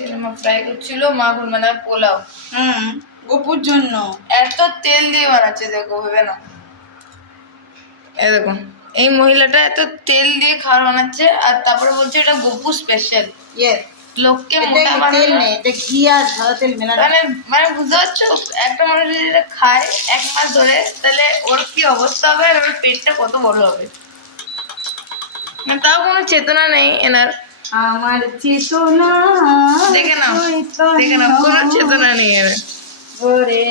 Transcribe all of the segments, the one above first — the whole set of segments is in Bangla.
তেলে মা ফ্রাই করছিল, মা এখন বানাবে পোলাও। গপুর জন্য এত তেল দিয়ে বানাচ্ছে, দেখো ভেবে না। এই দেখুন, এই মহিলাটা এত তেল দিয়ে খাবার বানাচ্ছে, আর তারপরে বলছে এটা গপু স্পেশাল। ইয়েস, লোককে এটা মোটা তেল বানানো, নেই, এটা ঘি আর সাদা তেল মেলানো। মানে মানে বুঝতে পারছো, একটা মানুষ যদি এটা খায় 1 মাস ধরে, তাহলে ওর কি অবস্থা হবে, আর ওর পেটটা কত বড় হবে। তাও কোনো চেতনা নেই এনার। আমার চেতনা দেখে নাও, দেখে নাও, কোনো চেতনা নেই এর। ভরে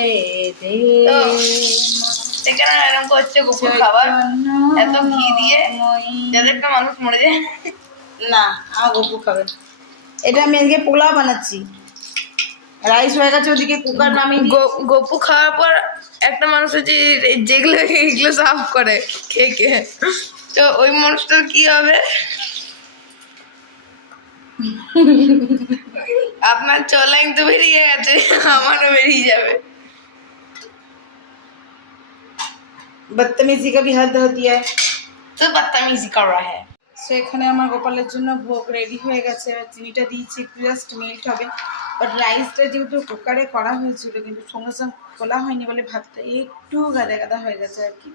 দে তো দেখে নাও, এরকম করছে গপু খাবার এত ঘি দিয়ে, যাতে একটা মানুষ মরে যায়। না, আমার গপু খাবে। এটা আমি আজকে পোলাও বানাচ্ছি, রাইস হয়ে গেছে, ওদিকে কুকার নামিয়ে গপু খাওয়ার পর একটা মানুষ হচ্ছে যেগুলো এগুলো সাফ করে খেয়ে, তো ওই মানুষটার কি হবে? আপনার চলাইন তো বেরিয়ে গেছে, আমারও বেরিয়ে যাবে। बदतमीजी का भी हद होती है। তো बदतमीजी कर रहा है। সো এখানে আমার গোপালের জন্য ভোগ রেডি হয়ে গেছে, আর চিনিটা দিয়েছি, একটু জাস্ট মেল্ট হবে। বাট রাইসটা যেহেতু কুকারে করা হয়েছিল, কিন্তু সঙ্গে সঙ্গে খোলা হয়নি বলে ভাতটা একটু গাদা গাদা হয়ে গেছে আর কি।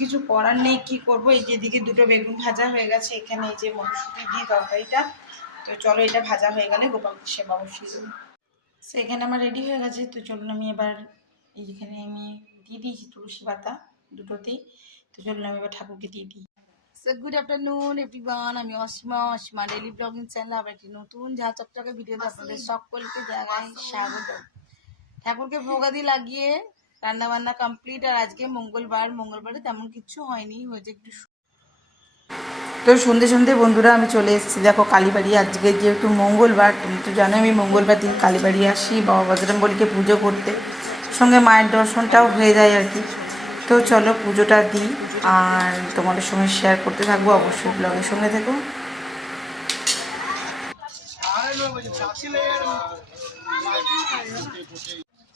কিছু করার নেই, কি করব। এই যে এদিকে দুটো বেগুন ভাজা হয়ে গেছে, এখানে এই যে মটরশুঁটি দিয়ে তরকারিটা। তো চলো, এটা ভাজা হয়ে গেলে গোপালকে সেবা বসিয়ে দেবো। সো এখানে আমার রেডি হয়ে গেছে। তো চলুন আমি এবার এইখানে আমি দিয়ে দিয়েছি তুলসী পাতা দুটোতেই। তো চলুন আমি এবার ঠাকুরকে দিয়ে দিই। সো গুড আফটারনুন এভরিওয়ান, আমি অসীমা ডেইলি ব্লগিং চ্যানেল আবার একটি নতুন ঝাঁ চকচকে ভিডিওতে আপনাদের সকলকে জানাই স্বাগত। ঠাকুরকে ভোগাদি লাগিয়ে রান্না বান্না কমপ্লিট। আর আজকে মঙ্গলবারে তেমন কিছু হয়নি, হয়েছে একটু। তো সন্ধে সন্ধে বন্ধুরা আমি চলে এসেছি, দেখো কালীবাড়ি। আজকে যেহেতু মঙ্গলবার, তুমি তো জানো আমি মঙ্গলবার দিন কালীবাড়ি আসি বাবা বজরংবলীকে পুজো করতে, সঙ্গে মায়ের দর্শনটাও হয়ে যায় আর কি। তো চলো পুজোটা দিই, আর তোমাদের সঙ্গে শেয়ার করতে থাকবো, অবশ্যই ব্লগের সঙ্গে থেকো।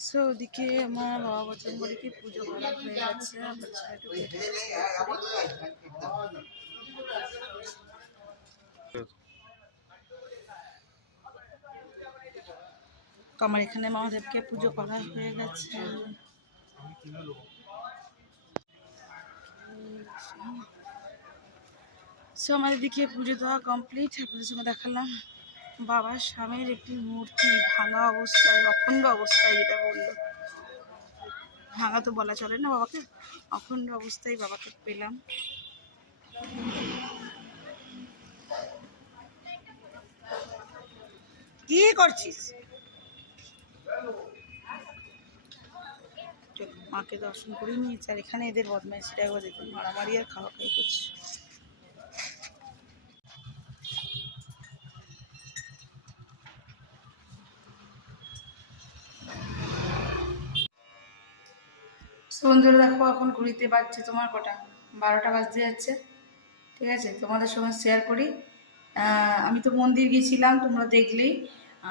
সো ওদিকে আমার বাবা বজরংবলীকে পুজো করা হয়ে গেছে। আমার এখানে মহাদেবকে পুজো করা হয়ে গেছে। সো আমার এদিকে পুজো দেওয়া কমপ্লিট। আপনাদের সঙ্গে দেখালাম বাবার স্বামীর একটি মূর্তি ভাঙা অবস্থায়, অখণ্ড অবস্থায়, যেটা বললো, ভাঙা তো বলা চলে না বাবাকে, অখণ্ড অবস্থায় বাবাকে পেলাম। কি করছিস? মাকে দর্শন করে নিয়েছে, আর এখানে এদের বদমাইশিটা একবার দেখুন, মারামারি আর খাওয়া খাই করছে। বন্ধুরা দেখো, এখন ঘুরিতে বাজছে তোমার কটা, 12টা বাজতে যাচ্ছে। ঠিক আছে, তোমাদের সঙ্গে শেয়ার করি। আমি তো মন্দির গিয়েছিলাম, তোমরা দেখলেই।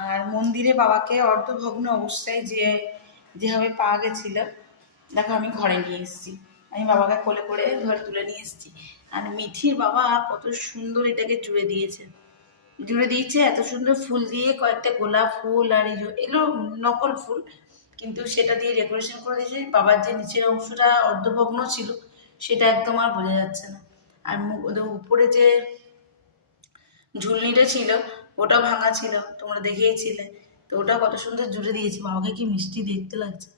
আর মন্দিরে বাবাকে অর্ধভগ্ন অবস্থায় যেভাবে পাওয়া গেছিল, দেখো আমি ঘরে নিয়ে এসেছি। আমি বাবাকে কোলে করে ঘরে তুলে নিয়ে এসেছি। আর মিঠির বাবা কত সুন্দর এটাকে জুড়ে দিয়েছে, এত সুন্দর ফুল দিয়ে, কয়েকটা গোলাপ ফুল আর এগুলো নকল ফুল, কিন্তু সেটা দিয়ে ডেকোরেশন করে দিয়েছে। বাবার যে নিচের অংশটা অর্ধভগ্ন ছিল, সেটা একদম আর বোঝা যাচ্ছে না। আর ওদের উপরে যে ঝুলনিটা ছিল, ওটাও ভাঙা ছিল, তোমরা দেখেইছিলে। তো ওটা কত সুন্দর জুড়ে দিয়েছি। বাবাকে কি মিষ্টি দেখতে লাগছে,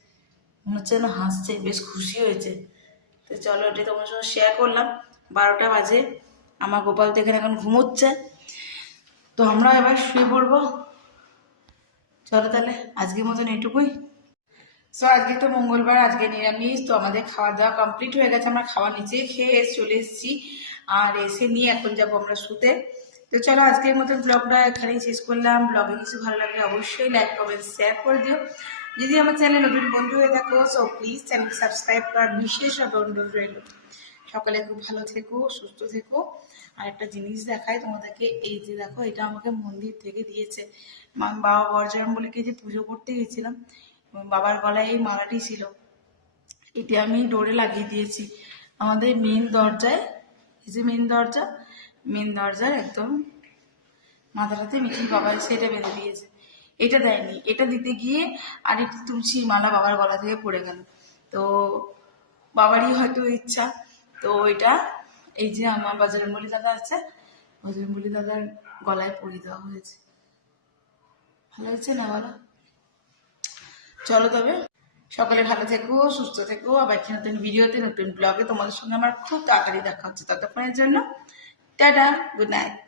মনে হচ্ছে যেন হাসছে, বেশ খুশি হয়েছে। তো চলো, ওটাই তোমার সঙ্গে শেয়ার করলাম। 12টা বাজে, আমার গোপাল তো এখানে এখন ঘুমোচ্ছে। তো আমরা এবার শুয়ে পড়বো। চলো তাহলে আজকের মতন এইটুকুই। সো আজকে তো মঙ্গলবার, আজকে নিরামিষ। তো আমাদের খাওয়া দাওয়া কমপ্লিট হয়ে গেছে, আমরা খাওয়া নিচেই খেয়ে চলে এসেছি। আর এসে নিয়ে এখন যাবো আমরা শুতে। তো চলো আজকের মতন ব্লগটা এখানেই শেষ করলাম। ব্লগে কিছু ভালো লাগলে অবশ্যই লাইক কমেন্ট শেয়ার করে দিও। যদি আমার চ্যানেলে নতুন বন্ধু হয়ে থাকো, সো প্লিজ চ্যানেল সাবস্ক্রাইব করার বিশেষ অনুরোধ রইল। সকালে খুব ভালো থেকো, সুস্থ থেকো। আর একটা জিনিস দেখাই তোমাদেরকে, এই যে দেখো, এটা আমাকে মন্দির থেকে দিয়েছে। বাবা বজরংবলীকে যে পুজো করতে গেছিলাম, বাবার গলায় এই মালাটি ছিল, এটা আমি ডোরে লাগিয়ে দিয়েছি আমাদের মেন দরজায়। এই যে মেন দরজার একদম মাথাটাতে মিঠির বাবা সেটা বেঁধে দিয়েছে, এটা দেয়নি। এটা দিতে গিয়ে আর একটু তুলসীর মালা বাবার গলা থেকে পড়ে গেল। তো বাবারই হয়তো ইচ্ছা, তো এটা এই যে আমার বজরংবলী দাদা আছে, বজরংবলী দাদার গলায় পরিয়ে দেওয়া হয়েছে। ভালো হয়েছে না বলো? চলো তবে সকলে ভালো থেকো, সুস্থ থেকো। আবার একটি নতুন ভিডিওতে, নতুন ব্লগে তোমাদের সঙ্গে আমার খুব তাড়াতাড়ি দেখা হচ্ছে। ততক্ষণের জন্য টাটা, গুড নাইট।